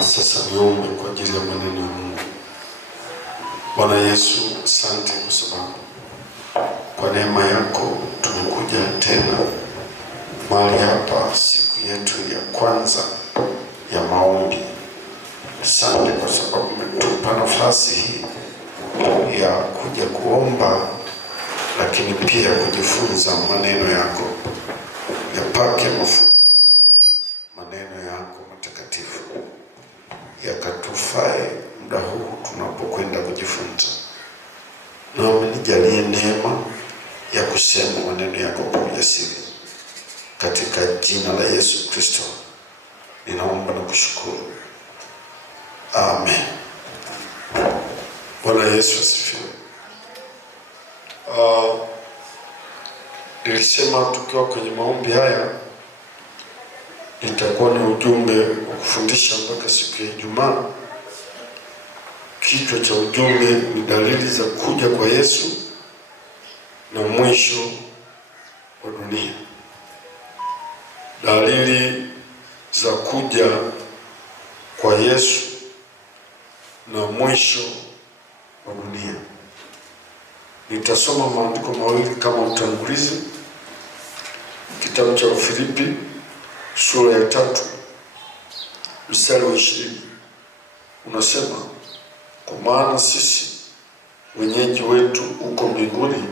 Sasa niombe kwa ajili ya maneno ya Mungu. Bwana Yesu, asante kwa sababu kwa neema yako tumekuja tena mahali hapa siku yetu ya kwanza ya maombi. Asante kwa sababu umetupa nafasi hii ya kuja kuomba, lakini pia kujifunza maneno yako. Yapake mafuta maneno yako matakatifu, yakatufae muda huu tunapokwenda kujifunza. Naomba nijalie neema ya kusema maneno yako kwa ujasiri, katika jina la Yesu Kristo ninaomba na kushukuru, amen. Bwana Yesu asifiwe. Nilisema tukiwa kwenye maombi haya itakuwa ni ujumbe wa kufundisha mpaka siku ya Ijumaa. Kichwa cha ujumbe ni dalili za kuja kwa Yesu na mwisho wa dunia. Dalili za kuja kwa Yesu na mwisho wa dunia. Nitasoma maandiko mawili kama utangulizi. Kitabu cha Wafilipi sura ya 3 mstari wa 20 unasema, kwa maana sisi wenyeji wetu uko mbinguni,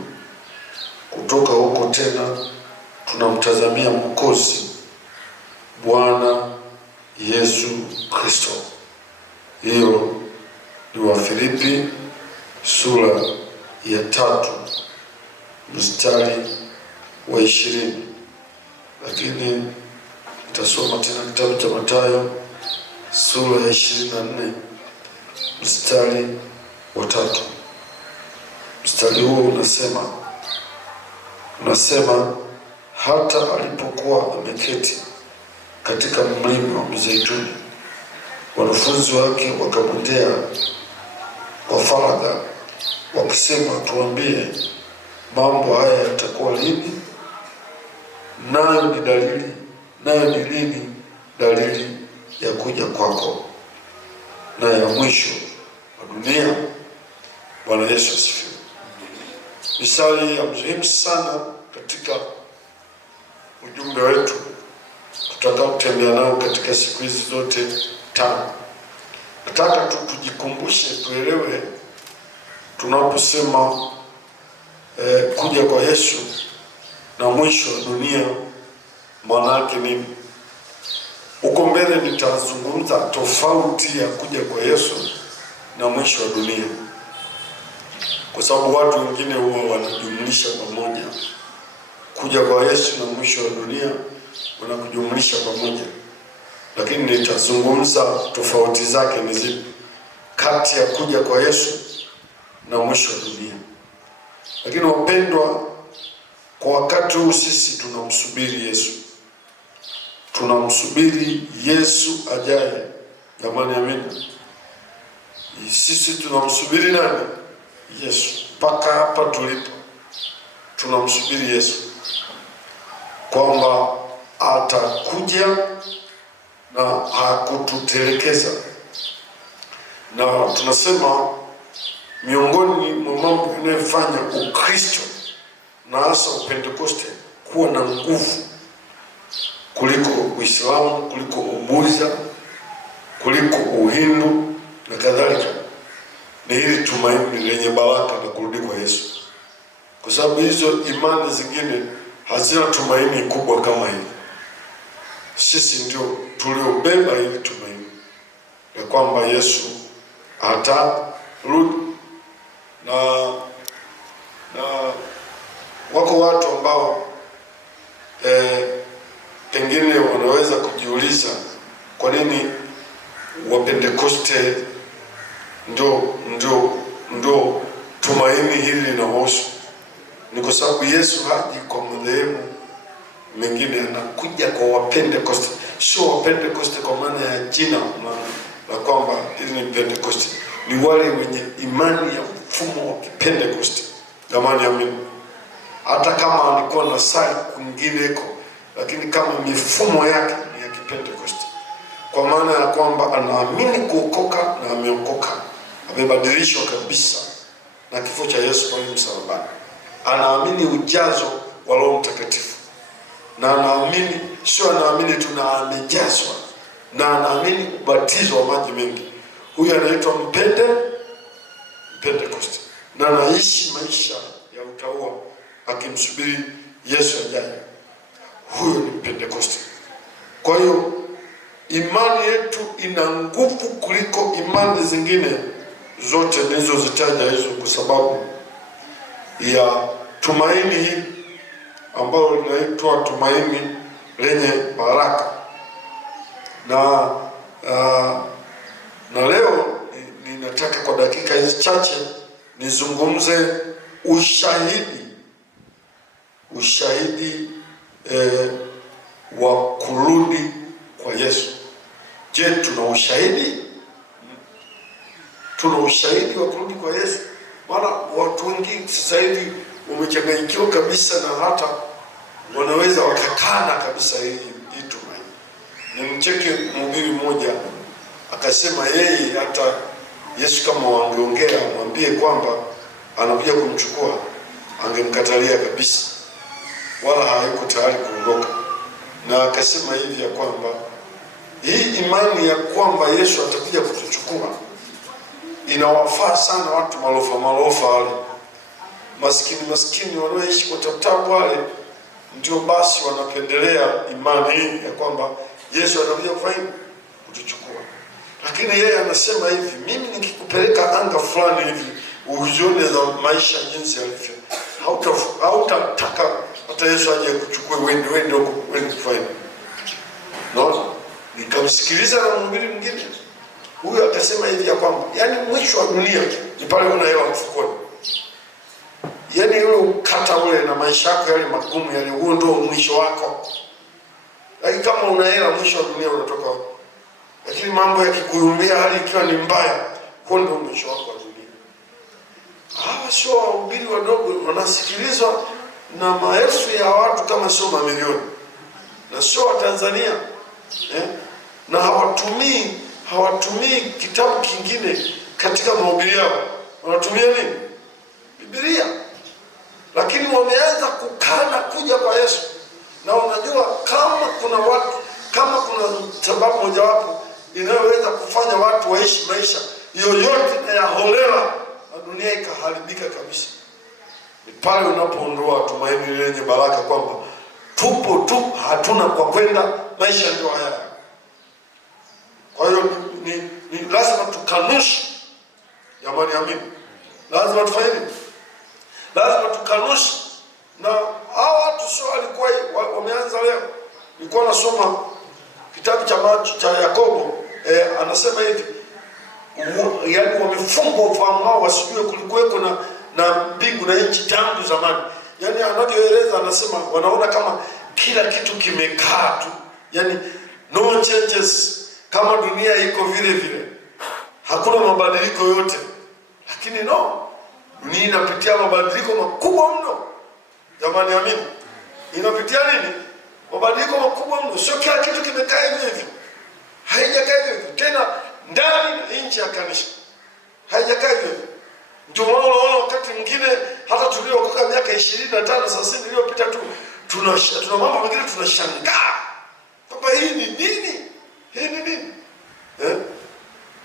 kutoka huko tena tunamtazamia Mwokozi, Bwana Yesu Kristo. Hiyo ni Wafilipi sura ya 3 mstari wa 20. Lakini nitasoma tena kitabu cha Mathayo sura ya 24 mstari wa 3. Mstari huo unasema hata alipokuwa ameketi katika mlima wa Mizeituni, wanafunzi wake wakamwendea kwa faragha wakisema, tuambie, mambo haya yatakuwa lini? Nayo ni lini dalili ya kuja kwako na ya mwisho wa dunia? Bwana Yesu asifiwe. Misali ya muhimu sana katika ujumbe wetu tutakao kutembea nao katika siku hizi zote 5. Nataka tu tujikumbushe, tuelewe tunaposema kuja kwa Yesu na mwisho wa dunia maana yake nini. Huko mbele nitazungumza tofauti ya kuja kwa Yesu na mwisho wa dunia, kwa sababu watu wengine huwa wanajumlisha pamoja. Kuja kwa Yesu na mwisho wa dunia wanakujumlisha pamoja, lakini nitazungumza tofauti zake ni zipi kati ya kuja kwa Yesu na mwisho wa dunia. Lakini wapendwa, kwa wakati huu sisi tunamsubiri Yesu. Tunamsubiri Yesu ajaye. Jamani, amina. Sisi tunamsubiri nani? Yesu. Mpaka hapa tulipo tunamsubiri Yesu, kwamba atakuja na hakututelekeza. Na tunasema miongoni mwa mambo yanayofanya Ukristo na hasa Upentekoste kuwa na nguvu kuliko Uislamu, kuliko Ubuddha, kuliko Uhindu na kadhalika, ni hili tumaini lenye baraka na kurudi kwa Yesu. Kwa sababu hizo imani zingine hazina tumaini kubwa kama hili. Sisi ndio tuliobeba hili tumaini ya kwamba Yesu atarudi. Na wako watu ambao pengine wanaweza kujiuliza kwa nini Wapentekoste ndio tumaini hili linahusu. Ni kwa sababu Yesu haji kwa madhehebu mengine, anakuja kwa Wapentekoste. Sio Wapentekoste kwa maana ya jina la kwamba hili ni Pentekoste, ni wale wenye imani ya mfumo wa Pentekoste. Jamani, amina. Hata kama alikuwa na sali kwingineko, lakini kama mifumo yake ni ya Pentekoste. kwa maana ya kwamba anaamini kuokoka na ameokoka, amebadilishwa kabisa na kifo cha Yesu pale msalabani. Anaamini ujazo wa Roho Mtakatifu, na anaamini, sio anaamini tu, na amejazwa, na anaamini ubatizo wa maji mengi. Huyu anaitwa Pentecost, na anaishi maisha ya utaua akimsubiri Yesu ajaye. Huyo ni Pentecost. Kwa hiyo imani yetu ina nguvu kuliko imani zingine zote nilizozitaja hizo, kwa sababu ya tumaini hili ambalo linaitwa tumaini lenye baraka. Na leo ninataka kwa dakika hizi chache nizungumze ushahidi wa kurudi kwa Yesu. Je, tuna ushahidi? Tuna ushahidi wa kurudi kwa Yesu? Maana watu wengi sasa hivi wamechanganyikiwa kabisa, na hata wanaweza wakakana kabisa hii tumaini. Nimcheke mhubiri mmoja akasema yeye hata Yesu kama wangeongea mwambie kwamba anakuja kumchukua, angemkatalia kabisa, wala hayuko tayari kuondoka. Na akasema hivi ya kwamba hii imani ya kwamba Yesu atakuja kutuchukua inawafaa sana watu malofa wale maskini wanaoishi kwa tabu wale, ndio basi wanapendelea imani hii ya kwamba Yesu atakuja kufanya kutuchukua. Lakini yeye anasema hivi, mimi nikikupeleka anga fulani hivi uzione za maisha jinsi yalivyo, hautataka hata Yesu aje kuchukue wende kufanya. No, nikamsikiliza na mhubiri mwingine. Huyo akasema hivi ya kwamba yani mwisho wa dunia ni pale una hela mfukoni. Yani yule ukata ule na maisha yako yale magumu yale, huo ndio mwisho wako. Lakini kama una hela, mwisho wa dunia unatoka. Lakini mambo yakikuyumbia, hali ikiwa ni mbaya, huo ndio mwisho wako wa dunia. Hawa sio wahubiri wadogo, wanasikilizwa na maelfu ya watu kama sio mamilioni. Na sio wa Tanzania. Na hawatumii kitabu kingine katika mahubiri yao. Wanatumia nini? Biblia. Lakini wameanza kukana kuja kwa Yesu. Na unajua kama kuna sababu mojawapo inayoweza kufanya watu waishi maisha yoyote na ya holela na dunia ikaharibika kabisa, ni pale unapoondoa tumaini lenye baraka kwamba tupo tu, hatuna kwa kwenda, maisha ndio haya. Kwa hiyo ni lazima tukanushe. Jamani, amini. Lazima tufanye nini? Lazima tukanushe. Na hao watu sio walikuwa wameanza leo. Nilikuwa nasoma kitabu cha Yakobo, anasema hivi, yaani wamefungwa ufahamu wao wasijue kulikuweko na mbingu na nchi tangu zamani. Yaani anavyoeleza, anasema wanaona kama kila kitu kimekaa tu, yaani no changes, kama dunia iko vile hakuna mabadiliko yote. Lakini no, dunia inapitia mabadiliko makubwa mno. Jamani, amini. Inapitia nini? Mabadiliko makubwa mno. Sio kila kitu kimekaa hivi. Haijakaa hivi. Tena ndani na nje ya kanisa haijakaa hivi. Ndio maana unaona wakati mwingine hata tuliokoka miaka 25 sasa iliyopita tu tuna mambo mengine tunashangaa. Kwamba hii ni nini? Hii ni nini?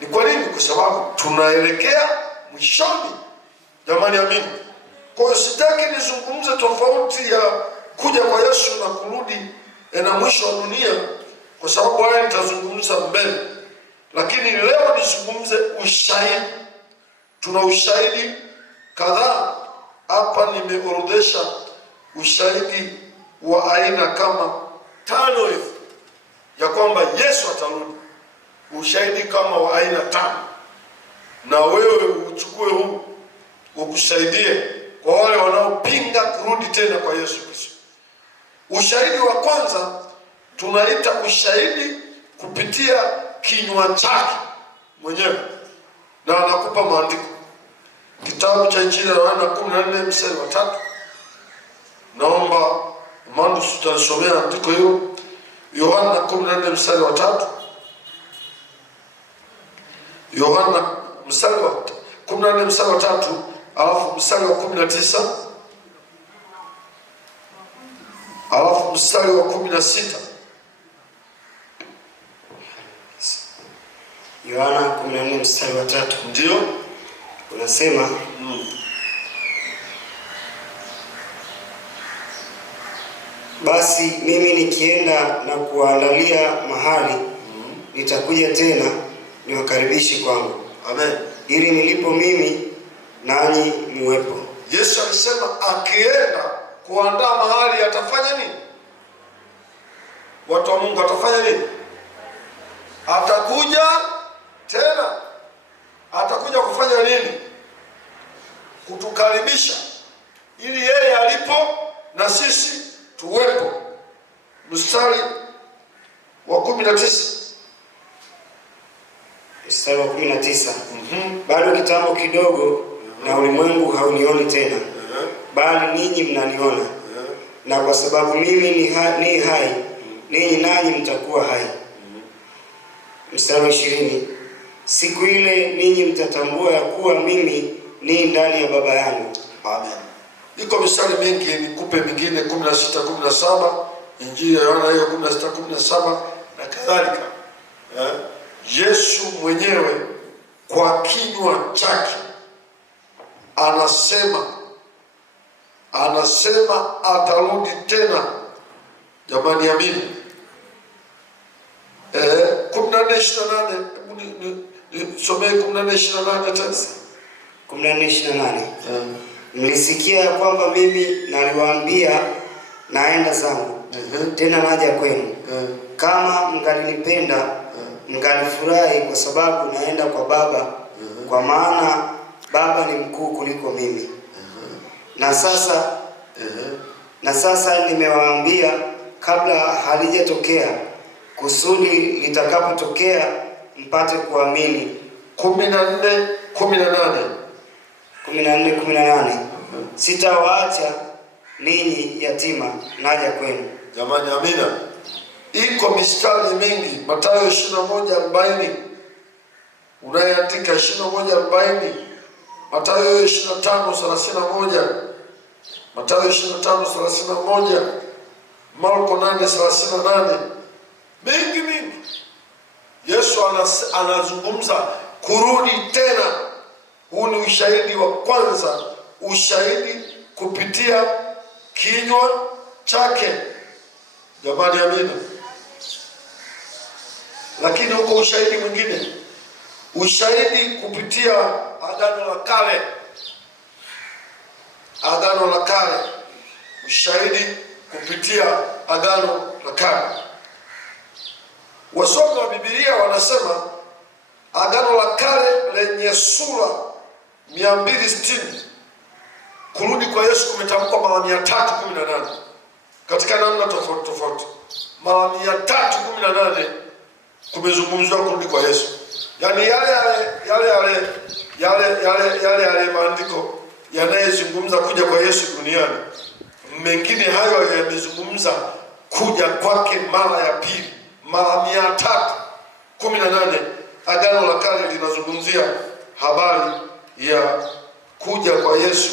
Ni kwa nini? Kwa sababu tunaelekea mwishoni. Jamani, amini. Kwa hiyo sitaki nizungumze tofauti ya kuja kwa Yesu na kurudi na mwisho wa dunia, kwa sababu haya nitazungumza mbele. Lakini leo nizungumze ushahidi. Tuna ushahidi kadhaa hapa, nimeorodhesha ushahidi wa aina kama 5 hivi ya kwamba Yesu atarudi. Ushahidi kama wa aina 5. Na wewe uchukue huu ukusaidie kwa wale wanaopinga kurudi tena kwa Yesu Kristo. Ushahidi wa kwanza tunaita ushahidi kupitia kinywa chake mwenyewe, na anakupa maandiko. Kitabu cha Injili ya Yohana 14 mstari wa 3. Naomba Mwandu tutasomea andiko hilo. Yohana 14 mstari wa 3. Yohana mstari wa 14 mstari wa 3, alafu mstari wa 19, alafu mstari wa 16. Yohana 14 mstari wa 3. Ndio unasema Basi mimi nikienda na kuandalia mahali, nitakuja tena niwakaribishe kwangu. Amen. Ili nilipo mimi nanyi muwepo. Yesu alisema akienda kuandaa mahali atafanya nini? Watu wa Mungu atafanya nini? Atakuja tena. Atakuja kufanya nini? Kutukaribisha, ili yeye alipo na sisi tuwepo. Mstari wa 19. Mstari wa 19. Bado kitambo kidogo na ulimwengu haunioni tena, bali ninyi mnaniona, na kwa sababu mimi ni hai, ninyi nanyi mtakuwa hai. Mstari wa 20. Siku ile ninyi mtatambua ya kuwa mimi ni ndani ya Baba yangu. Amen. Iko mistari mingi, nikupe mingine 16, 17, Injili ya Yohana hiyo 16, 17 na kadhalika. Yesu mwenyewe kwa kinywa chake anasema atarudi tena. Jamani, amini. 14:28, somee 14:28 tena. 14:28. Mlisikia ya kwamba mimi naliwaambia naenda zangu, tena naja kwenu. Kama mngalinipenda, mngalifurahi kwa sababu naenda kwa Baba, kwa maana Baba ni mkuu kuliko mimi. Na sasa nimewaambia kabla halijatokea, kusudi litakapotokea mpate kuamini. 14:18. Sitawaacha ninyi yatima, naja kwenu. Jamani, amina. Iko mistari mingi. Mathayo 21:40, unayeandika 21:40, Mathayo 25:31, Mathayo 25:31, Marko 8:38, mingi. Yesu anazungumza kurudi tena. Huu ni ushahidi wa kwanza, ushahidi kupitia kinywa chake. Jamani, amina. Lakini huko ushahidi mwingine, ushahidi kupitia Agano la Kale. Agano la Kale, ushahidi kupitia Agano la Kale. Wasomi wa Biblia wanasema Agano la Kale lenye sura 260, kurudi kwa Yesu kumetamkwa mara 318 katika namna tofauti. Mara 318 kumezungumzwa kurudi kwa Yesu. Yaani yale maandiko yanayezungumza kuja kwa Yesu duniani, mengine hayo yamezungumza kuja kwake mara ya pili. Mara 318 Agano la Kale linazungumzia habari ya kuja kwa Yesu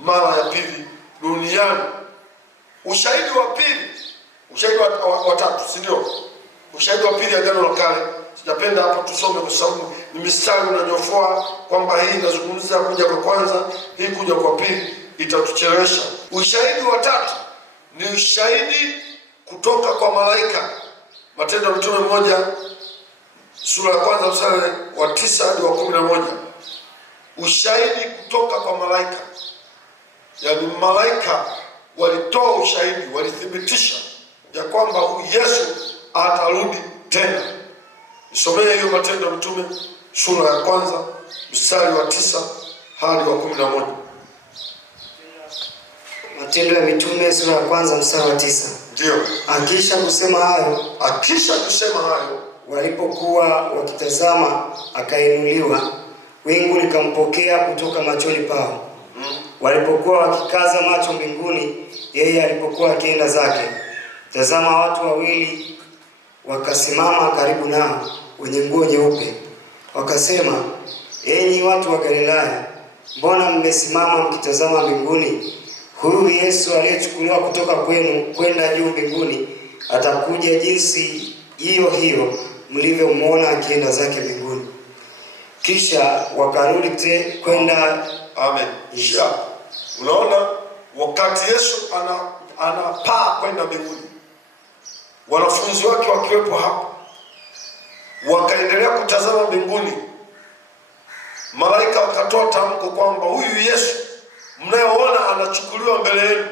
mara ya pili duniani. Ushahidi wa pili, ushahidi wa tatu, si ndio? Ushahidi wa pili Agano la Kale. Sijapenda hapa tusome kwa sababu ni mistari unanyofoa kwamba hii inazungumzia kuja kwa kwanza, hii kuja kwa pili, itatuchelewesha. Ushahidi wa tatu ni ushahidi kutoka kwa malaika. Matendo ya Mitume 1 sura ya kwanza mstari wa 9 hadi wa 11. Ushahidi kutoka kwa malaika. Yaani malaika walitoa ushahidi, walithibitisha ya kwamba Yesu atarudi tena. Nisomee hiyo Matendo ya Mitume sura ya kwanza mstari wa 9 hadi wa 11. Matendo ya Mitume sura ya kwanza mstari wa 9. Ndio. Akisha kusema hayo, walipokuwa wakitazama, akainuliwa, wingu likampokea kutoka machoni pao. Walipokuwa wakikaza macho mbinguni, yeye alipokuwa akienda zake, tazama, watu wawili wakasimama karibu nao, wenye nguo nyeupe, wakasema, enyi watu wa Galilaya, mbona mmesimama mkitazama mbinguni? Huyu Yesu aliyechukuliwa kutoka kwenu kwenda juu mbinguni atakuja jinsi hiyo hiyo mlivyomwona akienda zake mbinguni. Kisha wakarudi kwenda. Amen. Unaona, wakati Yesu anapaa kwenda mbinguni, wanafunzi wake wakiwepo hapo, wakaendelea kutazama mbinguni. Malaika wakatoa tamko kwamba huyu Yesu mnayeona anachukuliwa mbele yenu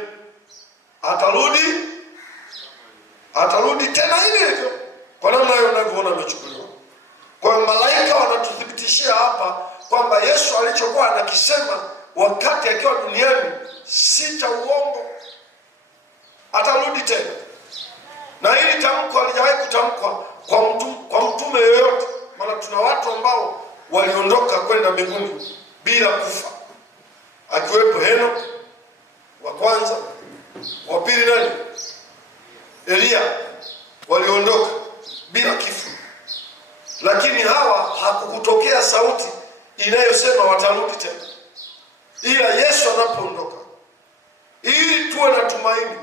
atarudi tena hivyo kwa namna hiyo unavyoona amechukuliwa. Kwa hiyo malaika wanatuthibitishia hapa kwamba Yesu alichokuwa anakisema wakati akiwa duniani si cha uongo, atarudi tena. Na hili tamko halijawahi kutamkwa kwa mtume yoyote, maana tuna watu ambao waliondoka kwenda mbinguni bila kufa, akiwepo Henoko wa kwanza, wa pili nani? Elia, waliondoka bila kifo. Lakini hawa hakukutokea sauti inayosema watarudi tena, ila Yesu anapoondoka, ili tuwe na tumaini,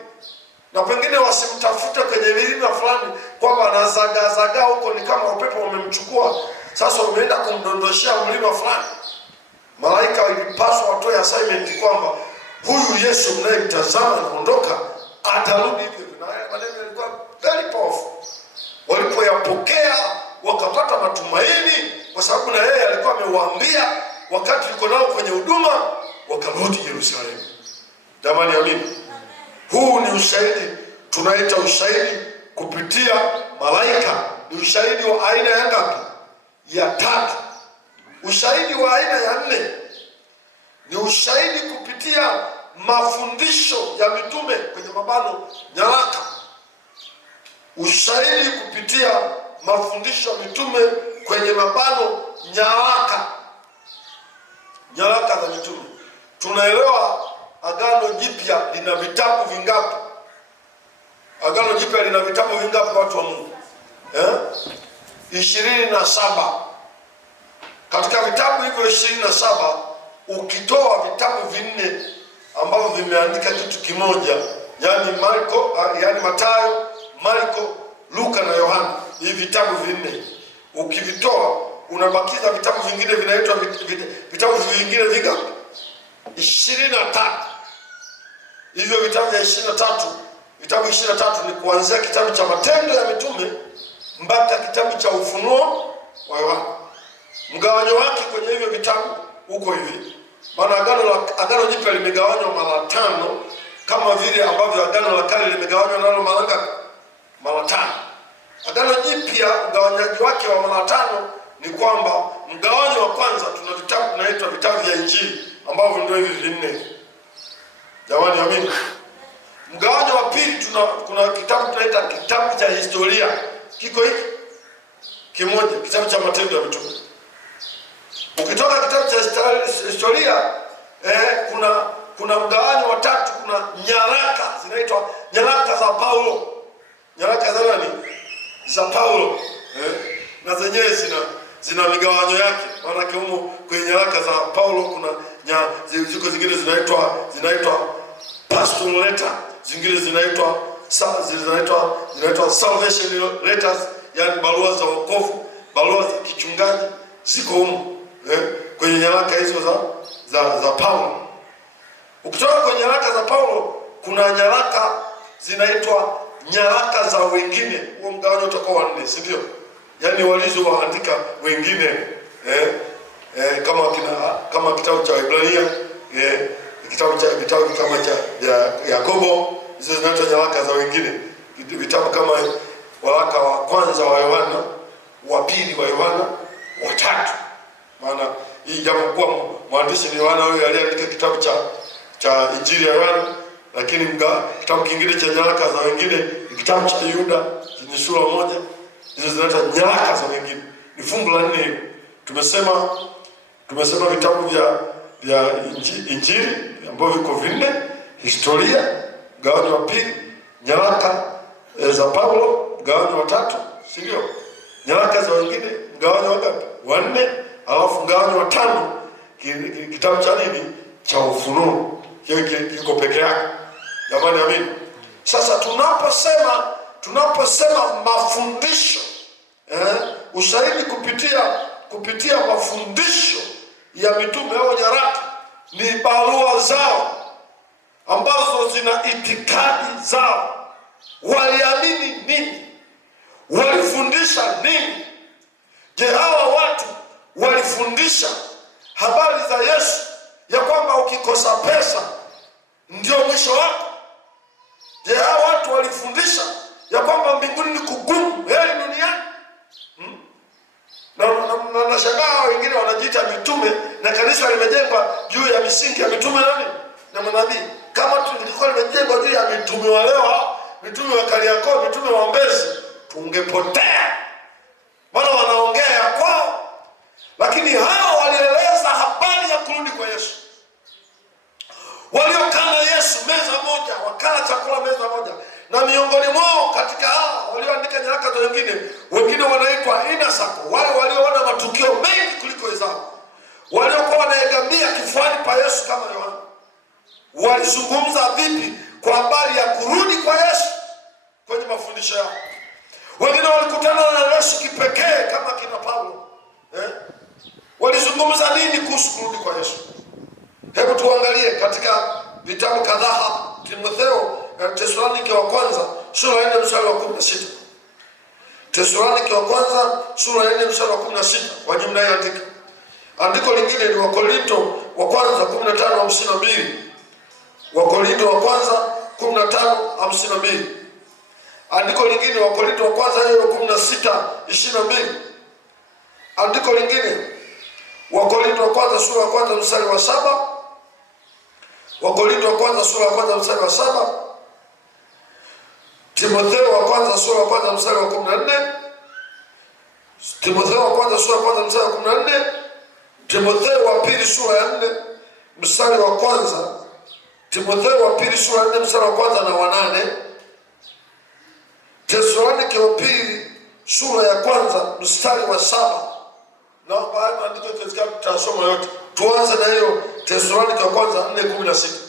na pengine wasimtafute kwenye milima fulani kwamba anazagazaga huko, ni kama upepo umemchukua sasa umeenda kumdondoshea mlima fulani. Malaika ilipaswa watoe assignment kwamba huyu Yesu mnayemtazama anaondoka atarudi hivyo. Na haya maneno yalikuwa very powerful. Walipoyapokea wakapata matumaini, kwa sababu na yeye alikuwa amewaambia wakati yuko nao kwenye huduma, wakarudi Yerusalemu. Jamani, amini. Huu ni ushahidi, tunaita ushahidi kupitia malaika. Ni ushahidi wa aina ya ngapi? Ya tatu. Ushahidi wa aina ya nne ni ushahidi kupitia mafundisho ya mitume, kwenye mabano nyaraka. Ushahidi kupitia mafundisho ya mitume kwenye mabano nyaraka. Nyaraka za mitume. Tunaelewa Agano Jipya lina vitabu vingapi? Agano Jipya lina vitabu vingapi, watu wa Mungu? 27. Katika vitabu hivyo 27, ukitoa vitabu vinne ambavyo vimeandika kitu kimoja, yani Mathayo, Marko, Luka na Yohana, hivi vitabu vinne ukivitoa, unabakiza vitabu vingine vinaitwa vitabu vingine vingapi? 23. Hivyo vitabu vya 23, vitabu 23 ni kuanzia kitabu cha Matendo ya Mitume mpaka kitabu cha Ufunuo wa Yohana. Mgawanyo wake kwenye hivyo vitabu uko hivi. Maana Agano Jipya limegawanywa mara 5, kama vile ambavyo Agano la Kale limegawanywa nalo mara ngapi? Mara 5. Agano Jipya mgawanyaji wake wa mara 5 ni kwamba mgawanyo wa kwanza tuna vitabu tunaitwa vitabu vya Injili ambavyo ndio hivi vinne. Jamani, amini. Mgawanyo wa pili kuna kitabu tunaita kitabu cha historia. Kiko hiki kimoja, kitabu cha Matendo ya Mitume. Ukitoka kitabu cha historia kuna mgawanyo wa tatu, kuna nyaraka zinaitwa nyaraka za Paulo. Nyaraka za nani? Za Paulo. Na zenyewe zina migawanyo yake. Maana humo kwenye nyaraka za Paulo kuna ziko zingine zinaitwa pastoral letter, zingine zinaitwa salvation letters, yani barua za wokovu, barua za kichungaji, ziko humo kwenye nyaraka hizo za Paulo. Ukitoka kwenye nyaraka za Paulo kuna nyaraka zinaitwa nyaraka za wengine. Huo mgawanyo utakuwa 4, si ndio? Yani walizoandika wengine kama kitabu cha Ibrania, vitabu kama cha Yakobo, hizo zinaitwa nyaraka za wengine. Vitabu kama waraka wa kwanza wa Yohana, wa pili wa Yohana, wa tatu. Maana hii japokuwa mwandishi ni Yohana huyo aliandika kitabu cha Injili ya Yohana, lakini kitabu kingine cha nyaraka za wengine ni kitabu cha Yuda chenye sura 1. Hizo zinaitwa nyaraka za wengine. Ni fungu la 4. Tumesema vitabu vya Injili ambavyo viko 4, historia mgawanyo wa pili, nyaraka za Paulo mgawanyo wa 3, si ndio? nyaraka za wengine mgawanyo wangapi? 4, alafu mgawanyo wa 5 kitabu cha nini? Cha Ufunuo. Kiko peke yake. Jamani, amini. Sasa tunaposema mafundisho, ushahidi kupitia mafundisho ya mitume au nyaraka, ni barua zao ambazo zina itikadi zao. Waliamini nini? Walifundisha nini? Je, hawa watu walifundisha habari za Yesu, ya kwamba ukikosa pesa ndio mwisho wako? Je, hawa watu walifundisha ya kwamba mbinguni ni kugumu, heri duniani? Na nashangaa wengine wanajiita mitume na kanisa limejengwa juu ya misingi ya mitume na manabii. Kama tulikuwa limejengwa juu ya mitume wa leo, mitume wa Kariakoo, mitume wa Mbezi, tungepotea. Maana wanaongea ya kwao, lakini hao walieleza habari ya kurudi kwa Yesu. Waliokaa na Yesu meza moja, wakala chakula meza moja, na miongoni mwao katika hao walioandika nyaraka za wengine wanaitwa inasako, wale walioona matukio mengi kuliko wenzao, waliokuwa wanaegamia kifuani pa Yesu kama Yohana. Walizungumza vipi kwa habari ya kurudi kwa Yesu kwenye mafundisho yao? Wengine walikutana na Yesu kipekee kama kina Paulo. Walizungumza nini kuhusu kurudi kwa Yesu? Hebu tuangalie katika vitabu kadhaa hapa. Timotheo, Tesalonike wa kwanza sura ya 4 mstari wa 16. Tesalonike wa kwanza sura ya 4 mstari wa 16. Kwa jumla ya andiko. Andiko lingine ni Wakorinto wa kwanza 15:52. Wakorinto wa kwanza 15:52. Andiko lingine Wakorinto wa kwanza 16:22. Andiko lingine Wakorinto wa kwanza sura ya kwanza mstari wa 7. Wakorinto wa kwanza sura ya kwanza mstari wa 7. Timotheo wa kwanza sura ya kwanza mstari wa 14. Timotheo wa kwanza sura ya kwanza mstari wa 14. Timotheo wa pili sura ya 4 mstari wa kwanza. Timotheo wa pili sura ya 4 mstari wa kwanza na wa 8. Tesalonike wa pili sura ya kwanza mstari wa 7. Na baada andiko tutasoma yote. Tuanze na hiyo Tesalonike wa kwanza 4:16.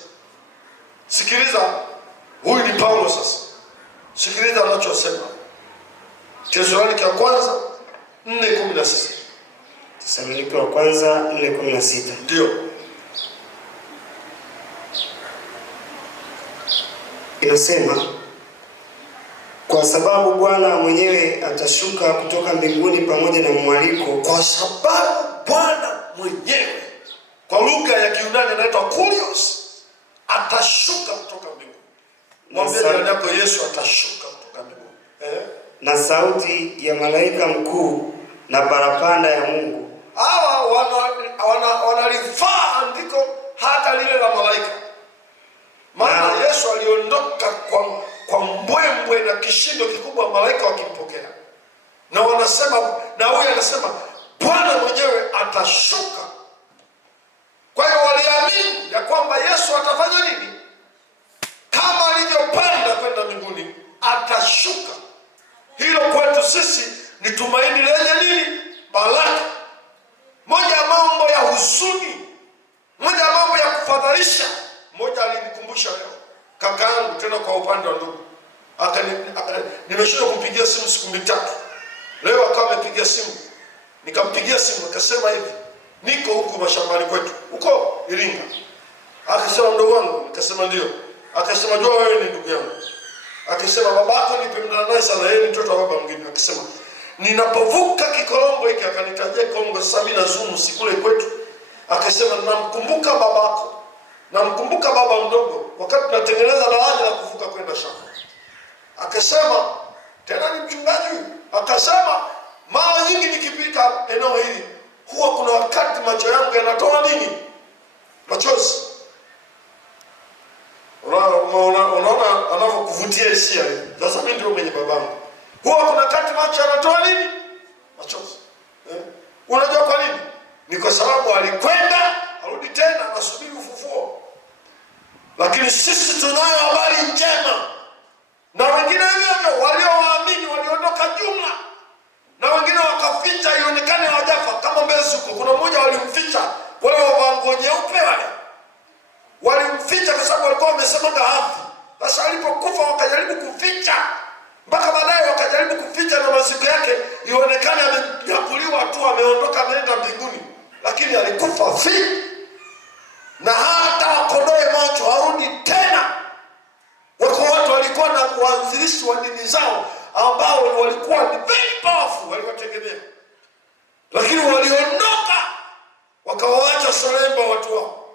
Sikiliza, huyu ni Paulo sasa. Sikiliza anachosema. Tesalonike wa kwanza 4:16. Tesalonike wa kwanza 4:16. Ndio. Inasema, kwa sababu Bwana mwenyewe atashuka kutoka mbinguni pamoja na mwaliko. Kwa sababu Bwana mwenyewe, kwa lugha ya Kiyunani anaitwa kurios, atashuka kutoka mbinguni. Mwambie jirani yako, Yesu atashuka kutoka mbinguni. Na sauti ya malaika mkuu na parapanda ya Mungu. Hawa wanalifaa andiko hata lile la malaika. Maana Yesu aliondoka kwa mbwembwe na kishindo kikubwa, malaika wakimpokea. Na wanasema, na huyu anasema Bwana mwenyewe atashuka. Kwa hiyo waliamini ya kwamba Yesu atafanya nini? Kama alivyopanda kwenda mbinguni, atashuka. Hilo kwetu sisi ni tumaini lenye nini? Baraka. Moja ya mambo ya huzuni, moja ya mambo ya kufadhaisha, moja alinikumbusha leo kaka yangu, tena kwa upande wa ndugu. Nimeshindwa kumpigia simu siku 3. Leo akawa amepigia simu. Nikampigia simu akasema hivi, niko huku mashambani kwetu, huko Iringa. Akasema ndugu wangu, nikasema ndio. Akasema jua wewe ni ndugu yangu. Akasema babako nipendana naye sana, yeye ni mtoto wa baba mwingine. Akasema ninapovuka Kikolongo hiki, akanitajia Kongo Sabina Zumu sikule kwetu. Akasema namkumbuka babako. Namkumbuka baba mdogo wakati tunatengeneza daraja la kuvuka kwenda shamba. Akasema tena ni mchungaji huyu. Akasema mara nyingi nikipika eneo hili huwa kuna wakati macho yangu yanatoa nini? Machozi. Unaona anavyokuvutia hisia. Sasa mimi ndio mwenye babangu. Huwa kuna wakati macho yanatoa nini? Machozi. Unajua kwa nini? Ni kwa sababu alikwenda, arudi tena, anasubiri ufufuo. Lakini sisi tunayo habari njema. Na wengine waliowaamini waliondoka jumla. Na wengine amekufa vipi, na hata wakodoe macho arudi tena. Wako watu walikuwa na waanzilishi wa dini zao ambao walikuwa ni very powerful, waliwategemea, lakini waliondoka wakawaacha solemba watu wao.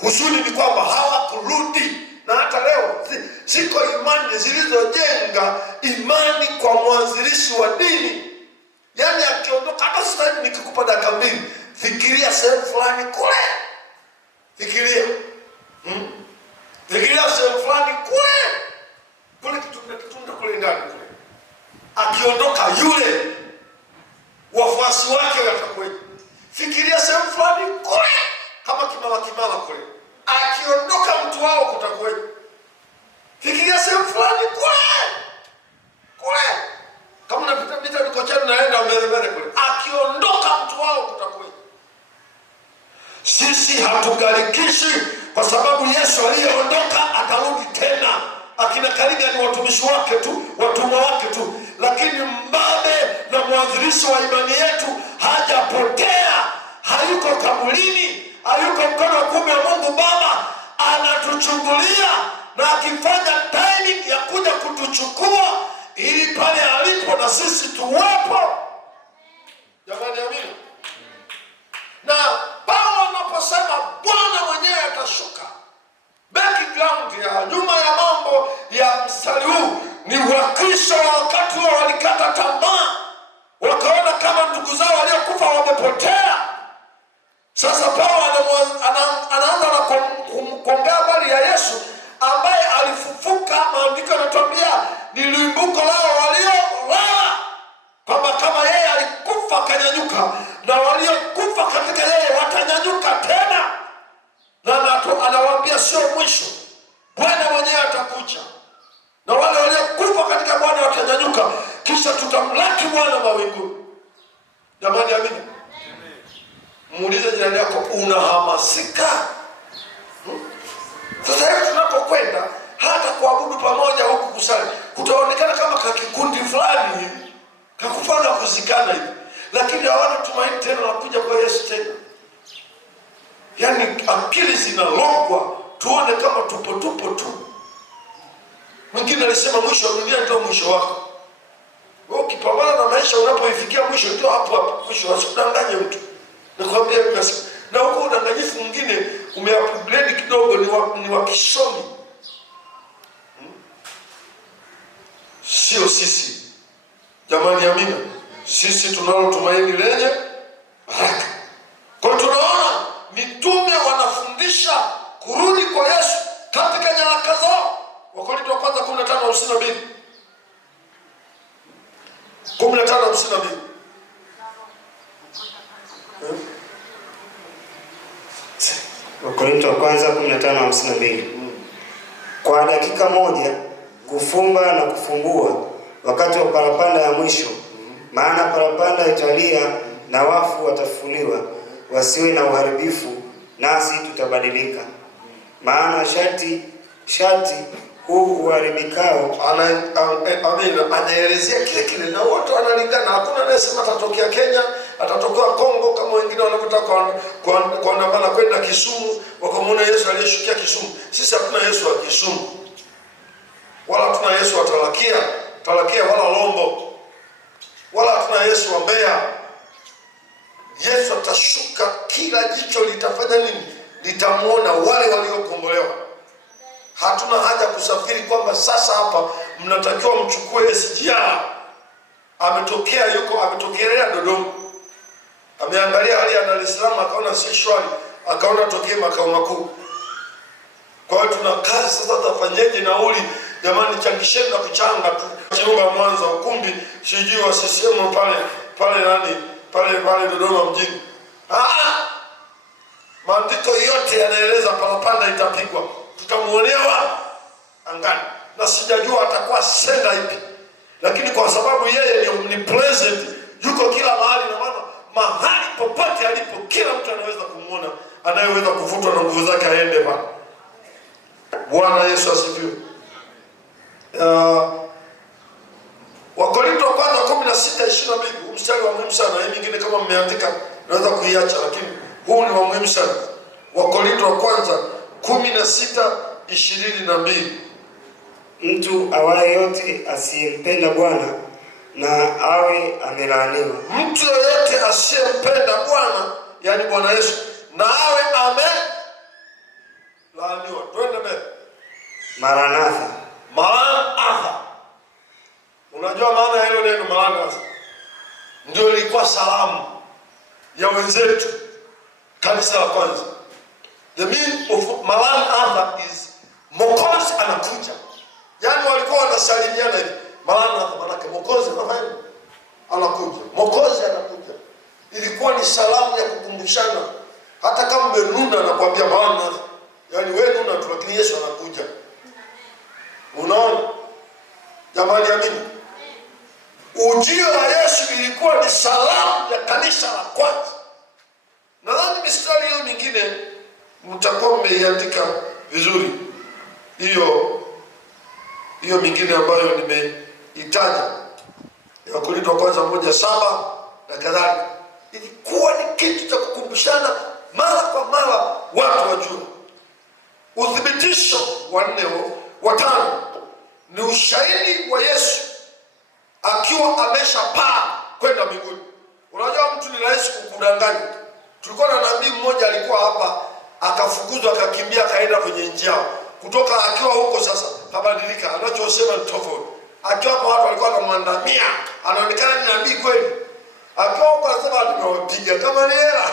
Huzuni ni kwamba hawakurudi. Na hata leo ziko imani zilizojenga imani kwa mwanzilishi wa dini. Yaani akiondoka, hata sasa hivi nikikupa dakika mbili, fikiria sehemu fulani kule. Fikiria sehemu fulani kule kitunda kule ndani kule. Akiondoka yule, wafuasi wake watakuweje? Fikiria sehemu fulani kule, kama Kimala kule. Akiondoka mtu wao kutakuweje? Fikiria sehemu fulani kule. Kama unapita Mikocheni naenda mbele kule. Akiondoka mtu wao kutakuweje? Sisi hatugarikishi, kwa sababu Yesu aliyeondoka atarudi tena. Akina Kariga ni watumishi wake tu, watumwa wake tu, lakini mbabe na mwanzilishi wa imani yetu hajapotea, hayuko kaburini, hayuko mkono wa kuume wa Mungu Baba. Anatuchungulia na akifanya timing ya kuja kutuchukua, ili pale alipo na sisi tuwepo. Jamani, amina. Na Paulo anaposema Bwana mwenyewe atashuka, background ya nyuma ya mambo ya mstari huu ni Wakristo wa wakati huo walikata tamaa, wakaona kama ndugu zao waliokufa wamepotea. Sasa Paulo anaanza na kuongea habari ya Yesu ambaye alifufuka. Maandiko yanatuambia ni limbuko lao waliolala, kwamba kama yeye alikufa akanyanyuka, na waliokufa katika yeye watanyanyuka tena. Na anawaambia sio mwisho, Bwana mwenyewe atakuja, na wale waliokufa katika Bwana watanyanyuka, kisha tutamlaki Bwana mawinguni. Jamani, amina. Muulize jirani yako, unahamasika? Sasa hivi tunapokwenda hata kuabudu pamoja huku kusali, kutaonekana kama kakikundi fulani hivi kakufana kuzikana hivi, lakini hawana tumaini tena la kuja kwa Yesu tena. Yaani akili zinalogwa, tuone kama tupo tu. Mwingine alisema mwisho wa dunia ndio mwisho wako. Wewe ukipambana na maisha, unapoifikia mwisho ndio hapo mwisho. Usidanganye mtu. Nakwambia basi. Na huko udanganyifu mwingine umeupgrade kidogo, ni wa kisomi. Sio sisi. Jamani, amina. Sisi tunalo tumaini lenye baraka. Kwa tunaona mitume wanafundisha kurudi kwa Yesu katika nyaraka zao. Wakorintho wa kwanza 15:52. 15:52. Wakorintho wa kwanza 15:52. Kwa dakika moja kufumba na kufumbua wakati wa parapanda ya mwisho, maana parapanda italia na wafu watafufuliwa, wasiwe na uharibifu, nasi tutabadilika. Maana shati huu uharibikao. Amina. Anaelezea kile na wote wanalingana. Hakuna anayesema atatokea Kenya, atatokea Kongo kama wengine wanapotaka kuandamana kwenda Kisumu wakamwona Yesu aliyeshukia Kisumu. Sisi hatuna Yesu wa Kisumu, wala hatuna Yesu wa Talakia wala Lombo, wala hatuna Yesu wa Mbeya. Yesu atashuka, kila jicho litafanya nini? Litamuona wale waliokombolewa. Hatuna haja kusafiri kwamba sasa hapa mnatakiwa mchukue SGR. Ametokelea Dodoma, ameangalia hali ya Dar es Salaam, akaona si shwari, akaona tokee makao makuu. Kwa hiyo tuna kazi sasa, tafanyeje? Nauli jamani, changisheni na kuchanga tu. Chunga Mwanza ukumbi sijui wa CCM pale Dodoma mjini. Maandiko yote yanaeleza parapanda itapigwa. Tutamuonea wapi? Angani. Na sijajua atakuwa senda ipi, lakini kwa sababu yeye ni omnipresent, yuko kila mahali, na maana mahali popote alipo kila mtu anaweza kumuona, anayeweza kuvutwa na nguvu zake aende pale. Bwana Yesu asifiwe. Wakorintho wa kwanza 16:22, mstari wa muhimu sana. Hii nyingine kama mmeandika naweza kuiacha, lakini Huu ni wa muhimu sana. Wakorintho wa kwanza 16:22. Mtu awaye yote asiyempenda Bwana na awe amelaaniwa. Mtu yoyote asiyempenda Bwana, yani Bwana Yesu, na awe amelaaniwa. Twende mbele. Maranatha. Maranatha. Unajua maana ya hilo neno Maranatha? Ndio ilikuwa salamu ya wenzetu kanisa la kwanza. The meaning of Maranatha is Mwokozi anakuja. Yaani walikuwa wanasalimiana hivi. Maranatha maana Mwokozi anakuja. Mwokozi anakuja. Ilikuwa ni salamu ya kukumbushana. Hata kama umenuna anakuambia Maranatha. Yaani wewe nuna tu, lakini Yesu anakuja. Unaona? Jamani, amini. Ujio wa Yesu ilikuwa ni salamu ya kanisa la kwanza. Nadhani mistari hiyo mingine mtakuwa mmeiandika vizuri. Hiyo mingine ambayo nimeitaja ya Wakorintho wa kwanza 1:7 na kadhalika, ilikuwa ni kitu cha kukumbushana mara kwa mara watu wajue. Uthibitisho wa 4 ni ushahidi wa Yesu akiwa ameshapaa kwenda mbinguni. Unajua mtu ni rahisi kukudanganya. Tulikuwa na nabii mmoja alikuwa hapa, akafukuzwa, akakimbia, akaenda kwenye njia. Kutoka akiwa huko sasa kabadilika, anachosema ni tofauti. Akiwa hapo watu walikuwa wanamwandamia, anaonekana ni nabii kweli. Akiwa huko anasema nimewapiga kama ni hela.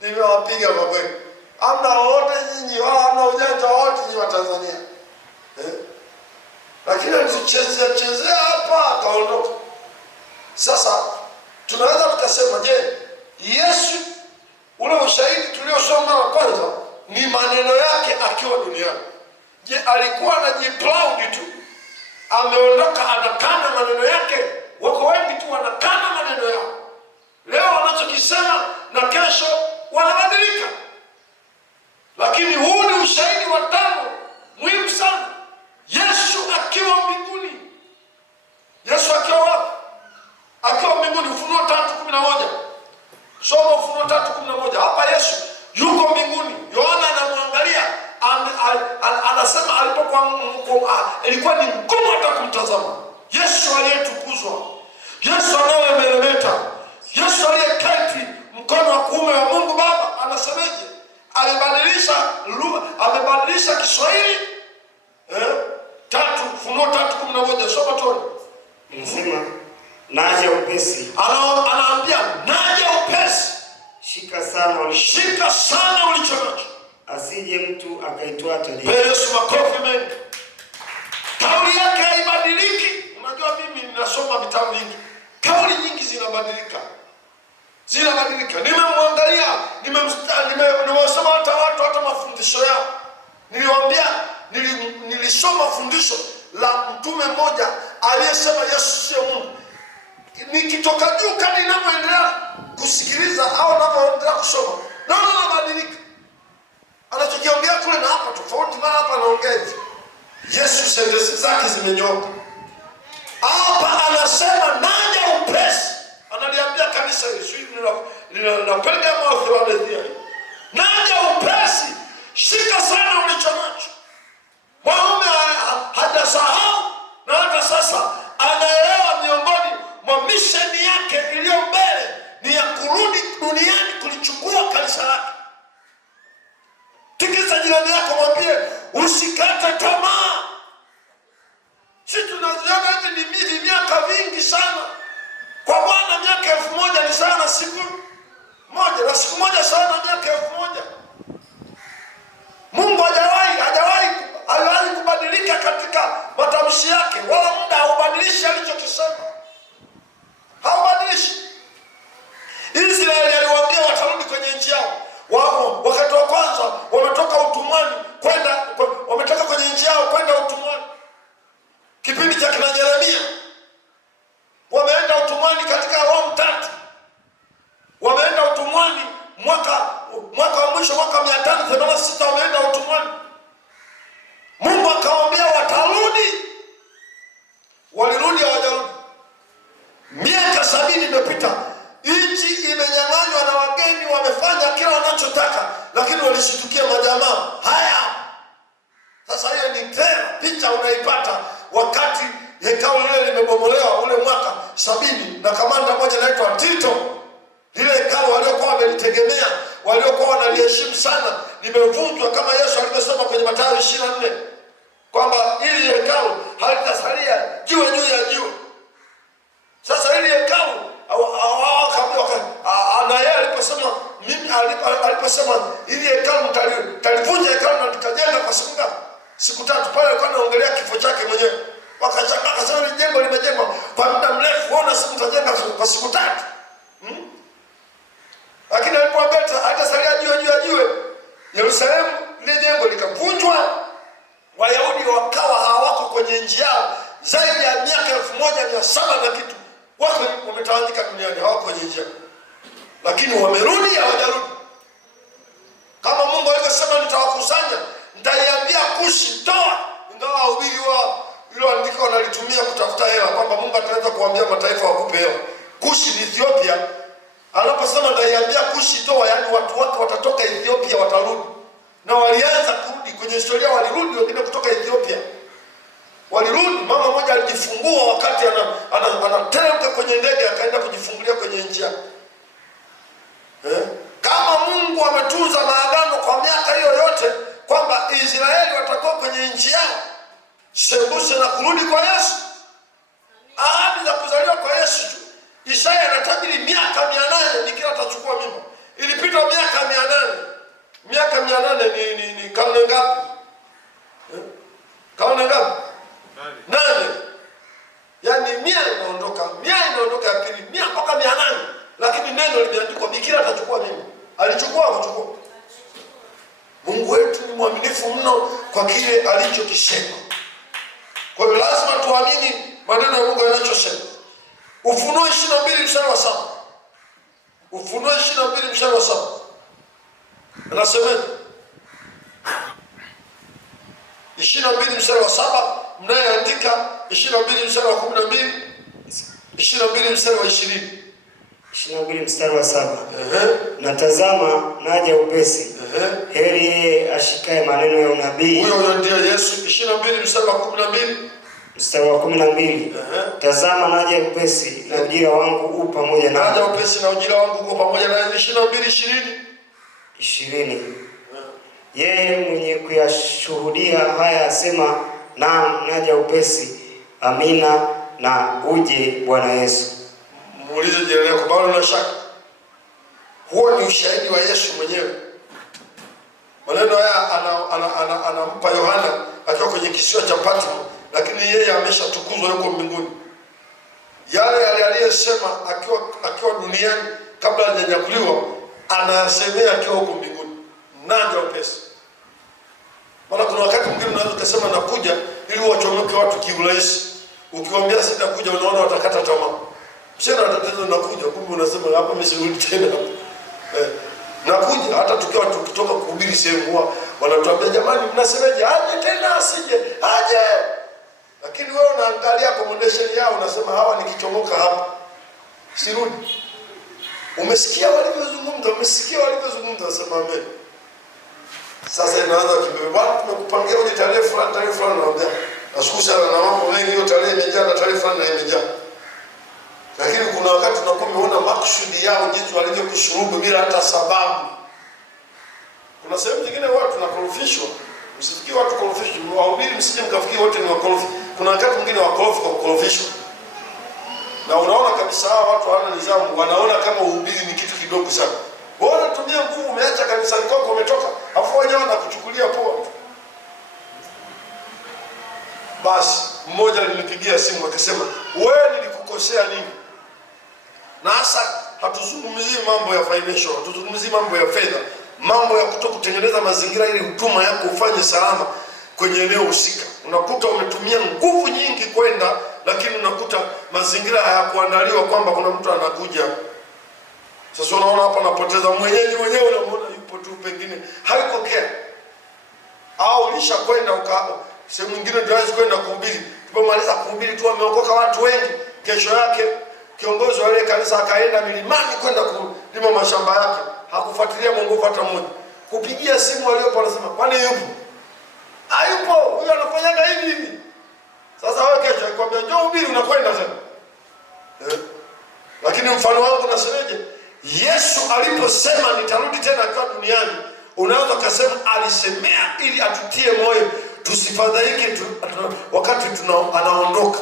Nimewapiga kwa kweli. Hamna wote nyinyi, wala hamna ujanja wote nyinyi wa Tanzania. Lakini alichezea hapa akaondoka. Sasa tunaweza tukasema, je, Yesu ule ushahidi tuliosoma wa kwanza ni maneno yake akiwa duniani. Je, alikuwa anajiproud tu? Ameondoka anakana maneno yake? Wako wengi tu wanakana maneno yao. Leo wanachokisema na kesho wanabadilika. Lakini huu ni ushahidi wa 5 muhimu sana. Yesu akiwa mbinguni. Yesu akiwa wapi? Akiwa mbinguni. Ufunuo 3:11. Soma Ufunuo 3:11. Hapa Yesu yuko mbinguni. Yohana anamwangalia, anasema alipokuwa ilikuwa ni ngumu hata kumtazama. Yesu aliyetukuzwa. Yesu anayemeremeta. Yesu aliyeketi mkono wa kuume wa Mungu Baba, anasemeje? Amebadilisha Kiswahili. Ufunuo 3:11. Soma tone. Inasema naja upesi. Anaambia naja upesi. Shika sana ulicho nacho, asije mtu akaitwaa taji. Yesu makofi mengi. Kauli yake haibadiliki. Unajua mimi ninasoma vitabu vingi. Kauli nyingi zinabadilika. Nimemwangalia, nimewasoma hata mafundisho yao. Niliwaambia nilisoma fundisho la mtume mmoja aliyesema Yesu sio Mungu. Nikitoka juu kadri ninapoendelea kusikiliza au ninapoendelea kusoma, naona anabadilika. Anachokiongea kule na hapa tofauti, mara hapa anaongea hivi. Yesu sentensi zake zimenyoka. Hapa anasema naja upesi. Analiambia kanisa hili linapenda Laodikia. Naja upesi. Shika sana ulicho nacho. Mwanaume hajasahau na hata sasa anaelewa miongoni mwa misheni yake iliyo mbele ni ya kurudi duniani kulichukua kanisa lake. Tikisa jirani yako, mwambie usikate tamaa. Sisi tunaziona hivi ni miaka vingi sana. Kwa Bwana miaka 1000 ni sana siku moja, na siku moja sana miaka 1000. Mungu hajawahi kubadilika katika matamshi yake, wala muda haubadilishi alichokisema. Haubadilishi. Israeli aliwaambia watarudi kwenye nchi yao. Wao wakati wa kwanza wametoka utumwani wametoka kwenye nchi yao kwenda utumwani. Kipindi cha kina Yeremia wameenda utumwani katika awamu 3. Wameenda utumwani mwaka wa mwisho, mwaka 586 wameenda utumwani. Mungu akawaambia watarudi. Walirudi hawajarudi. Miaka 70 imepita. wanachotaka, lakini walishitukia majamaa haya. Sasa hiyo ni tena picha unaipata wakati hekalu lile limebomolewa ule mwaka 70 na kamanda mmoja anaitwa Tito. Lile hekalu waliokuwa wamelitegemea, waliokuwa wanaliheshimu sana, limevunjwa kama Yesu alivyosema kwenye Mathayo 24 kwamba hili hekalu halitasalia jiwe juu ya jiwe. Sasa hili hekalu na yeye aliposema hili hekalu talivunja hekalu na tukajenga kwa siku ngapi? Siku 3. Pale alikuwa anaongelea kifo chake mwenyewe. Wakashangaa akasema hili jengo limejengwa kwa muda mrefu, ona siku tutajenga kwa siku 3. Lakini alipoambia hatasalia jiwe juu ya jiwe, Yerusalemu lile jengo likavunjwa. Wayahudi wakawa hawako kwenye nchi yao zaidi ya miaka 1700 na kitu. Wako wametawanyika duniani, hawako kwenye nchi yao. Lakini wamerudi hawajarudi. Kama Mungu alivyosema nitawakusanya, nitaiambia Kushi toa. Ingawa wahubiri hilo andiko wanalitumia kutafuta hela, kwamba Mungu ataweza kuambia mataifa wakupe hela. Kushi ni Ethiopia. Anaposema nitaiambia Kushi toa, yani watu wake watatoka Ethiopia watarudi. Na walianza kurudi kwenye historia, walirudi wengine kutoka Ethiopia. Walirudi. Mama mmoja alijifungua wakati anateremka kwenye ndege akaenda kujifungulia kwenye nchi yake. Kama Mungu ametunza maagano kwa miaka hiyo yote kwamba Israeli watakuwa kwenye nchi yao, sembuse na kurudi kwa Yesu. Ahadi za kuzaliwa kwa Yesu tu. Isaya anatabiri miaka 800 Bikira atachukua mimba. Ilipita miaka 800. Miaka 800 ni karne ngapi? Karne ngapi? 8. Yaani 100 inaondoka ya pili, 100 mpaka 800. Lakini neno limeandikwa Bikira atachukua mimba. Alichukua kuchukua. Mungu wetu ni mwaminifu mno kwa kile alichokisema. Kwa hiyo lazima tuamini maneno ya Mungu yanachosema. Ufunuo 22 mstari wa 7. Ufunuo 22 mstari wa 7. Anasema 22 mstari wa 7, mnayeandika 22 mstari wa 12, 22 mstari wa 20. 22 mstari wa 7. Na tazama naja upesi. Heri yeye ashikaye maneno ya unabii. Huyo ndiye Yesu. 22 mstari wa 12. Mstari wa 12. Tazama naja upesi na ujira wangu u pamoja nawe. Naja upesi na ujira wangu uko pamoja nawe. 22 20. Yeye mwenye kuyashuhudia haya asema, naam naja upesi. Amina na uje Bwana Yesu. Muulize jirani yako, bado una shaka? Huo ni ushahidi wa Yesu mwenyewe. Maneno haya anampa Yohana akiwa kwenye kisiwa cha Patmo, lakini yeye ameshatukuzwa yuko mbinguni. Yale aliyesema akiwa duniani kabla hajanyakuliwa, anasemea akiwa huko mbinguni. Naja upesi. Maana kuna wakati mwingine unaweza kusema nakuja ili wachomoke watu kiurahisi. Ukiwaambia sitakuja, unaona watakata tamaa. Mshana tatizo nakuja, kumbe unasema hapa msirudi tena. Nakuja hata tukitoka kuhubiri sehemu wanatuambia jamani mnasemaje? Aje tena asije. Aje. Lakini wewe unaangalia accommodation yao unasema hawa nikichomoka hapa sirudi. Umesikia walivyozungumza, sema amen. Sasa inaanza kibebe. Watu tumekupangia ule tarehe fulani naambia. Nashukuru sana na mambo mengi, hiyo tarehe imejaa na tarehe fulani imejaa. Lakini kuna wakati tunakuwa tumeona makusudi yao jinsi walivyokushurubu bila hata sababu. Kuna sehemu nyingine watu tunakorofishwa. Msifikiri watu korofishwa, wahubiri msije mkafikiri wote ni wakorofi. Kuna wakati mwingine wakorofi kwa kukorofishwa. Na unaona kabisa hawa watu hawana nidhamu, wanaona kama uhubiri ni kitu kidogo sana. Bora tumia nguvu, umeacha kanisani kwako umetoka, afu wenyewe wanakuchukulia poa. Basi mmoja alinipigia simu akasema, "Wewe nilikukosea nini?" Na hasa hatuzungumzii mambo ya financial, hatuzungumzii mambo ya fedha, mambo ya kutengeneza mazingira ili huduma yako ufanye salama kwenye eneo husika. Unakuta umetumia nguvu nyingi kwenda, lakini unakuta mazingira hayakuandaliwa kwamba kuna mtu anakuja. Sasa unaona hapa napoteza mwenyewe unamuona yupo tu, pengine hayuko care. Au ulishakwenda sehemu nyingine ndio kwenda kuhubiri. Tumemaliza kuhubiri tu wameokoka watu wengi. Kesho yake kiongozi wa ile kanisa akaenda milimani kwenda kulima mashamba yake. hakufuatilia mwongozo hata mmoja. Kupigia simu waliopo wanasema kwani yupo? Hayupo, huyo anafanyaga hivi hivi. Sasa wewe kesho akikwambia njoo ubiri unakwenda tena. Lakini mfano wangu nasemaje? Yesu aliposema nitarudi tena kwa duniani, unaweza kusema alisemea ili atutie moyo tusifadhaike wakati anaondoka.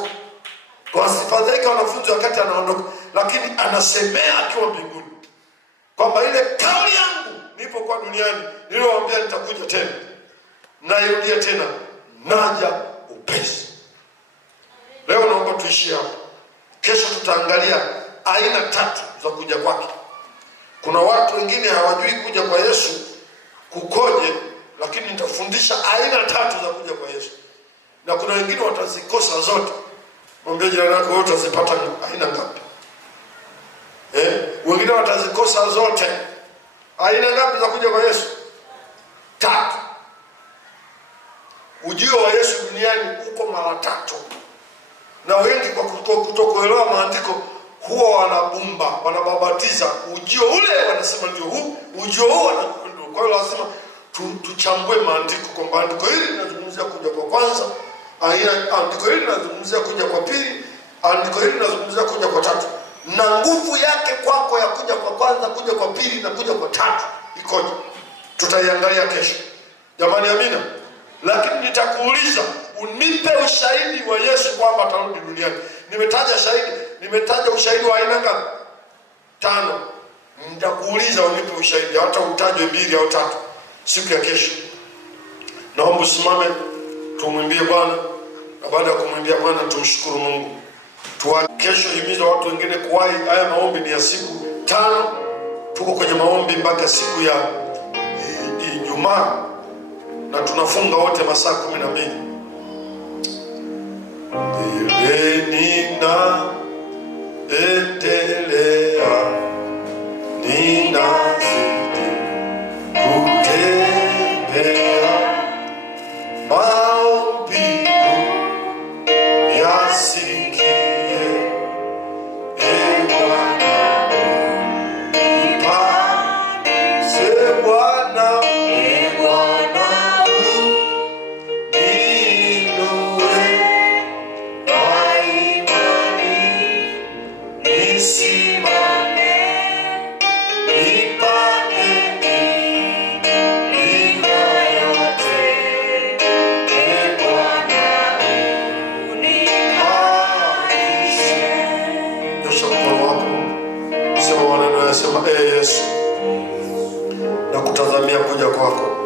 Kwa sifadhaike wanafunzi wakati anaondoka, lakini anasemea akiwa mbinguni kwamba ile kauli yangu nipo kwa duniani niliyowaambia nitakuja tena, nairudia tena, naja upesi. Leo naomba tuishie hapo. Kesho tutaangalia aina 3 za kuja kwake. Kuna watu wengine hawajui kuja kwa Yesu kukoje, lakini nitafundisha aina 3 za kuja kwa Yesu. Na kuna wengine watazikosa zote. Mwambie jirani yako wewe utazipata aina ngapi? Wengine watazikosa zote. Aina ngapi za kuja kwa Yesu? 3. Ujio wa Yesu duniani uko mara 3. Na wengi kwa kutokuelewa maandiko huwa wanabumba, wanababatiza ujio ule, wanasema ndio huu, ujio huu wanakwenda. Kwa hiyo lazima tuchambue maandiko, kwamba andiko hili linazungumzia kuja kwa kwanza, andiko hili linazungumzia kuja kwa pili, andiko hili linazungumzia kuja kwa 3. Na nguvu yake kwako ya kuja kwa kwanza, kuja kwa pili na kuja kwa 3 ikoje? Tutaiangalia kesho. Jamani, amina. Lakini nitakuuliza unipe ushahidi wa Yesu kwamba atarudi duniani. Nimetaja ushahidi wa aina ngapi? 5. Nitakuuliza unipe ushahidi, hata utajwe 2 au 3 siku ya kesho. Naomba usimame tumwimbie Bwana, na baada ya kumwimbia Bwana tumshukuru Mungu. Kesho himiza watu wengine kuwahi. Haya maombi ni ya siku 5. Tuko kwenye maombi mpaka siku ya Ijumaa na tunafunga wote masaa 12. Nina endelea, ninazidi kutembea, maombi yasikie, Bwana nipandishe, Bwana Yesu, na kutazamia kuja kwako.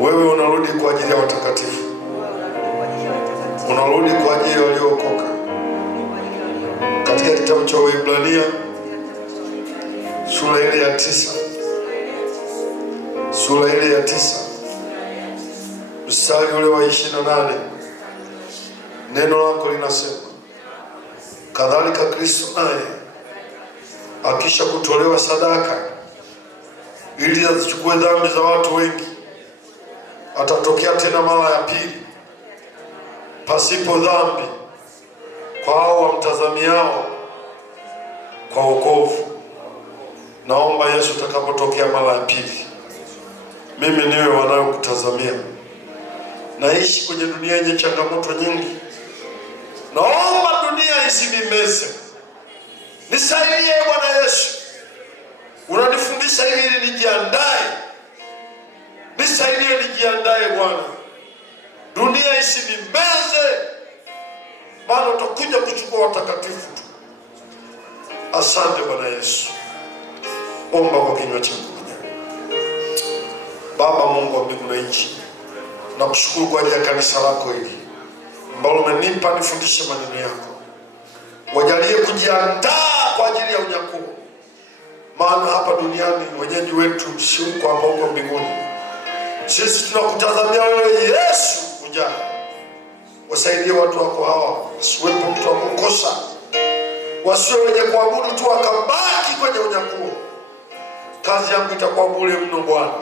Wewe unarudi kwa ajili ya watakatifu, unarudi kwa ajili ya waliookoka. Katika kitabu cha Waebrania sura ile ya 9, sura ile ya 9 mstari ule wa 28, neno lako linasema, kadhalika Kristo naye akisha kutolewa sadaka ili azichukue dhambi za watu wengi, atatokea tena mara ya pili pasipo dhambi kwa hao wamtazamiao kwa wokovu. Naomba Yesu, utakapotokea mara ya pili, mimi niwe wanayokutazamia. Naishi kwenye dunia yenye changamoto nyingi, naomba dunia isinimeze. Nisaidie Bwana Yesu. Unanifundisha hivi ili nijiandae. Nisaidie nijiandae Bwana. Dunia isinimeze, maana utakuja kuchukua watakatifu tu. Asante Bwana Yesu. Omba kwa kinywa chako mwenyewe. Baba Mungu wa mbingu na nchi, nakushukuru kwa ajili ya kanisa lako hili ambalo umenipa nifundishe maneno yako. Wajalie kujiandaa kwa ajili ya unyakuo, maana hapa duniani wenyeji wetu si uko hapa, uko mbinguni. Sisi tunakutazamia wewe Yesu ujao. Wasaidie watu wako hawa, wasiwepo mtu wa kukosa, wasiwe wenye kuabudu tu wakabaki kwenye unyakuo. Kazi yangu itakuwa bure mno Bwana.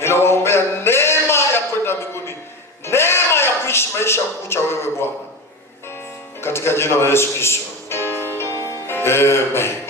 Ninawaombea neema ya kwenda mbinguni, neema ya kuishi maisha kucha wewe Bwana, katika jina la Yesu Kristo. Amen.